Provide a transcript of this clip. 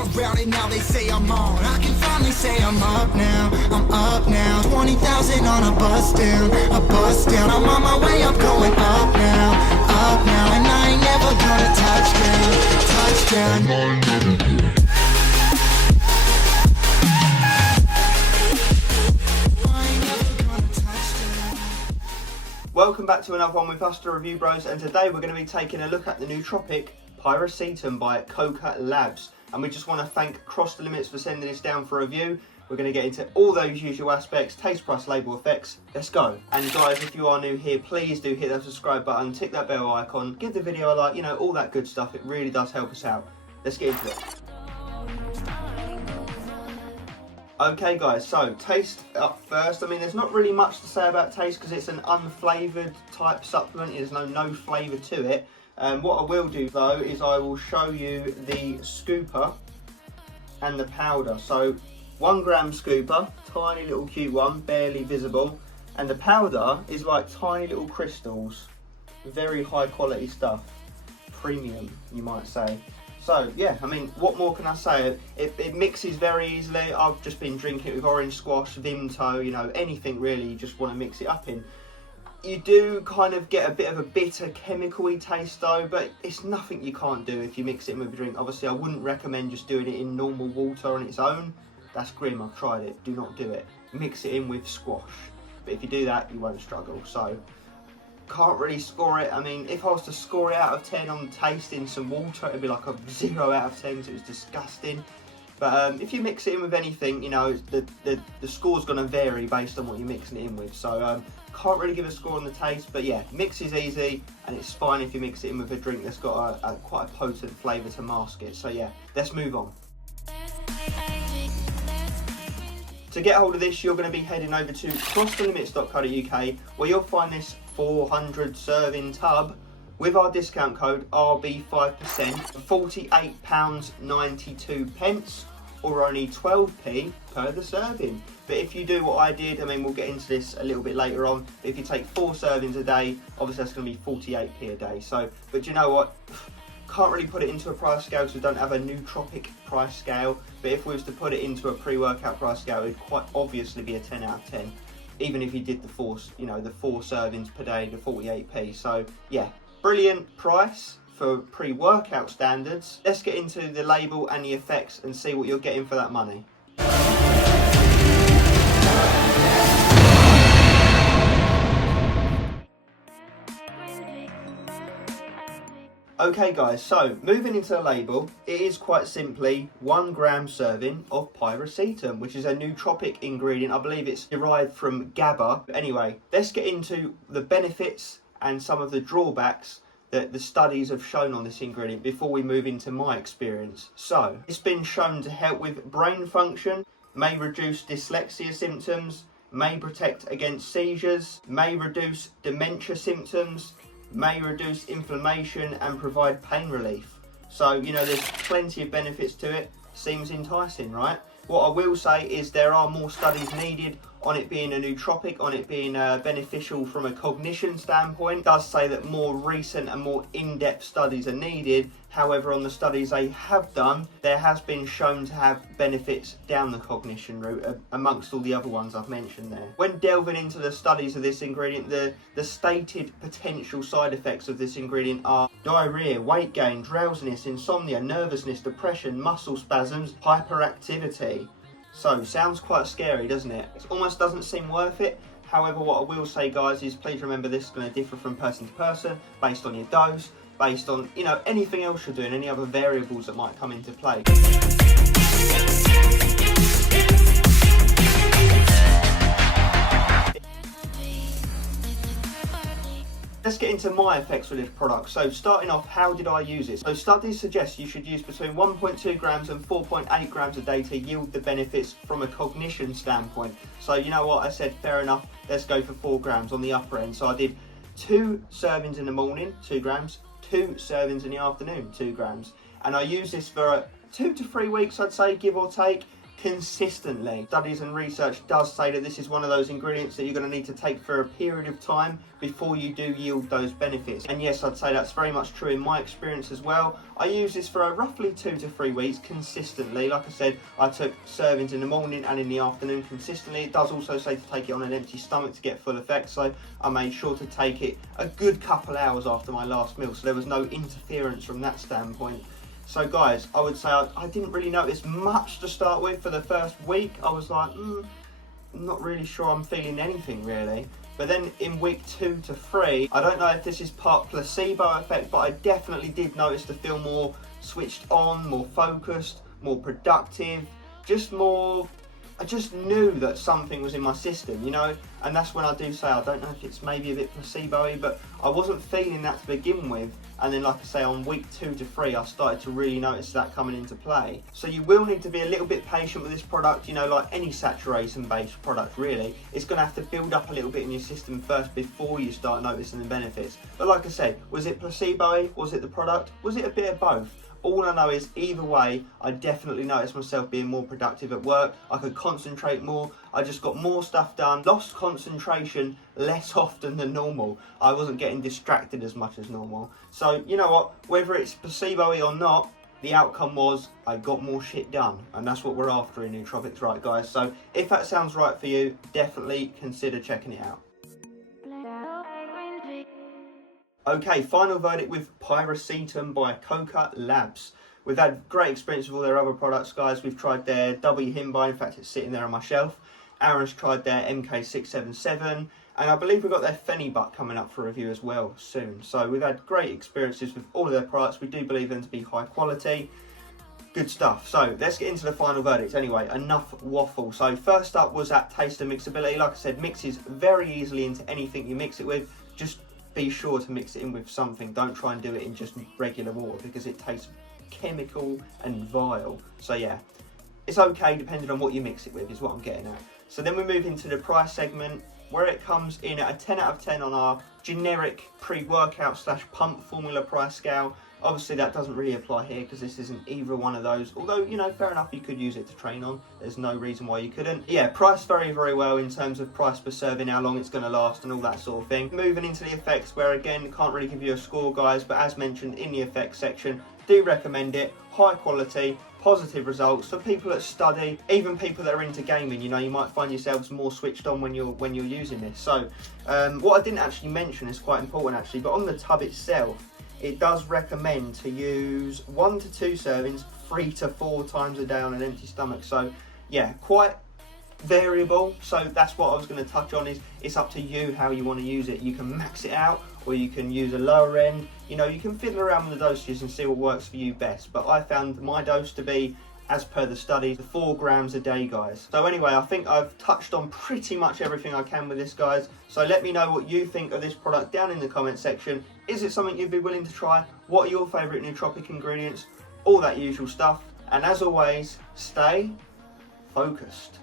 around and now they say I'm on. I can finally say I'm up now, 20,000 on a bus down, I'm on my way, I'm going up now, and I ain't never gonna touchdown. Welcome back to another one with us, the Review Bros, and today we're going to be taking a look at the nootropic PIRACETAM by KOKA Labs. And we just want to thank Cross the Limits for sending this down for review. We're going to get into all those usual aspects, taste, price, label, effects. Let's go. And guys, if you are new here, please do hit that subscribe button, tick that bell icon, give the video a like, you know, all that good stuff. It really does help us out. Let's get into it. Okay guys, so taste up first. I mean, there's not really much to say about taste because it's an unflavoured type supplement. There's no flavour to it. What I will do though is I will show you the scooper and the powder. So 1 gram scooper, tiny little cute one, barely visible. And the powder is like tiny little crystals. Very high quality stuff. Premium, you might say. So yeah, I mean, what more can I say? It mixes very easily. I've just been drinking it with orange squash, Vimto, you know, anything really you just want to mix it up in. You do kind of get a bit of a bitter chemical-y taste though, but it's nothing you can't do if you mix it in with a drink. Obviously I wouldn't recommend just doing it in normal water on its own. That's grim, I've tried it, do not do it. Mix it in with squash. But if you do that, you won't struggle. So can't really score it. I mean, if I was to score it out of 10 on taste in some water, it'd be like a 0 out of 10, because it was disgusting. But if you mix it in with anything, you know, the score's going to vary based on what you're mixing it in with. So can't really give a score on the taste, but yeah, mix is easy, and it's fine if you mix it in with a drink that's got a quite a potent flavour to mask it. So yeah, let's move on. To get hold of this, you're going to be heading over to crossthelimits.co.uk, where you'll find this 400 serving tub with our discount code RB5% for £48.92, or only 12p per the serving. But if you do what I did, I mean, we'll get into this a little bit later on, but if you take 4 servings a day, obviously that's going to be 48p a day. So, but you know what? Can't really put it into a price scale, so we don't have a nootropic price scale. But if we was to put it into a pre-workout price scale, it'd quite obviously be a 10 out of 10. Even if you did the 4 servings per day, the 48p. So yeah, brilliant price for pre-workout standards. Let's get into the label and the effects and see what you're getting for that money. Okay guys, so moving into the label, it is quite simply 1 gram serving of PIRACETAM, which is a nootropic ingredient. I believe it's derived from GABA. But anyway, let's get into the benefits and some of the drawbacks that the studies have shown on this ingredient before we move into my experience. So, it's been shown to help with brain function, may reduce dyslexia symptoms, may protect against seizures, may reduce dementia symptoms, may reduce inflammation and provide pain relief. So, you know, there's plenty of benefits to it. Seems enticing, right? What I will say is there are more studies needed on it being a nootropic, on it being beneficial from a cognition standpoint. It does say that more recent and more in-depth studies are needed. However, on the studies they have done, there has been shown to have benefits down the cognition route amongst all the other ones I've mentioned there. When delving into the studies of this ingredient, the stated potential side effects of this ingredient are diarrhea, weight gain, drowsiness, insomnia, nervousness, depression, muscle spasms, hyperactivity. So, sounds quite scary, doesn't it? It almost doesn't seem worth it. However, what I will say, guys, is please remember this is going to differ from person to person, based on your dose, based on, you know, anything else you're doing, any other variables that might come into play. Let's get into my effects with this product. So starting off, how did I use it? So studies suggest you should use between 1.2 grams and 4.8 grams a day to yield the benefits from a cognition standpoint. So you know what, I said fair enough, let's go for 4 grams on the upper end. So I did 2 servings in the morning, 2 grams, 2 servings in the afternoon, 2 grams. And I used this for 2 to 3 weeks, I'd say, give or take. consistently. Studies and research does say that this is one of those ingredients that you're going to need to take for a period of time before you do yield those benefits. And yes, I'd say that's very much true in my experience as well. I use this for roughly 2 to 3 weeks consistently. Like I said, I took servings in the morning and in the afternoon consistently. It does also say to take it on an empty stomach to get full effect, so I made sure to take it a good couple hours after my last meal, so there was no interference from that standpoint. So guys, I would say I didn't really notice much to start with. For the first week, I was like, I'm not really sure I'm feeling anything really. But then in week 2 to 3, I don't know if this is part placebo effect, but I definitely did notice to feel more switched on, more focused, more productive, I just knew that something was in my system, you know, and that's when I do say I don't know if it's maybe a bit placebo-y, but I wasn't feeling that to begin with, and then like I say, on week 2 to 3 I started to really notice that coming into play. So you will need to be a little bit patient with this product, you know, like any saturation based product really. It's going to have to build up a little bit in your system first before you start noticing the benefits. But like I said, was it placebo-y? Was it the product? Was it a bit of both? All I know is either way, I definitely noticed myself being more productive at work. I could concentrate more. I just got more stuff done. Lost concentration less often than normal. I wasn't getting distracted as much as normal. So you know what, whether it's placebo-y or not, the outcome was I got more shit done. And that's what we're after in nootropics, right guys? So if that sounds right for you, definitely consider checking it out. Okay, final verdict with PIRACETAM by KOKA Labs. We've had great experience with all their other products, guys. We've tried their W Himbi, in fact it's sitting there on my shelf. Aaron's tried their MK677, and I believe we've got their Phenibutt coming up for review as well soon. So we've had great experiences with all of their products. We do believe them to be high quality. Good stuff. So let's get into the final verdict. Anyway, enough waffle. So first up was that taste and mixability. Like I said, mixes very easily into anything you mix it with. Just be sure to mix it in with something. Don't try and do it in just regular water because it tastes chemical and vile. So yeah, it's okay depending on what you mix it with is what I'm getting at. So then we move into the price segment where it comes in at a 10 out of 10 on our generic pre-workout / pump formula price scale. Obviously that doesn't really apply here because this isn't either one of those, although, you know, fair enough, you could use it to train on. There's no reason why you couldn't. Yeah, priced very, very well in terms of price per serving, how long it's going to last and all that sort of thing. Moving into the effects, where again, can't really give you a score, guys, but as mentioned in the effects section, do recommend it. High quality, positive results for people that study, even people that are into gaming. You know, you might find yourselves more switched on when you're using this. So what I didn't actually mention is quite important actually, but on the tub itself, it does recommend to use 1 to 2 servings 3 to 4 times a day on an empty stomach. So yeah, quite variable. So that's what I was going to touch on, is it's up to you how you want to use it. You can max it out or you can use a lower end. You know, you can fiddle around with the dosages and see what works for you best. But I found my dose to be, as per the study, 4 grams a day, guys. So anyway, I think I've touched on pretty much everything I can with this, guys. So let me know what you think of this product down in the comment section. Is it something you'd be willing to try? What are your favourite nootropic ingredients? All that usual stuff. And as always, stay focused.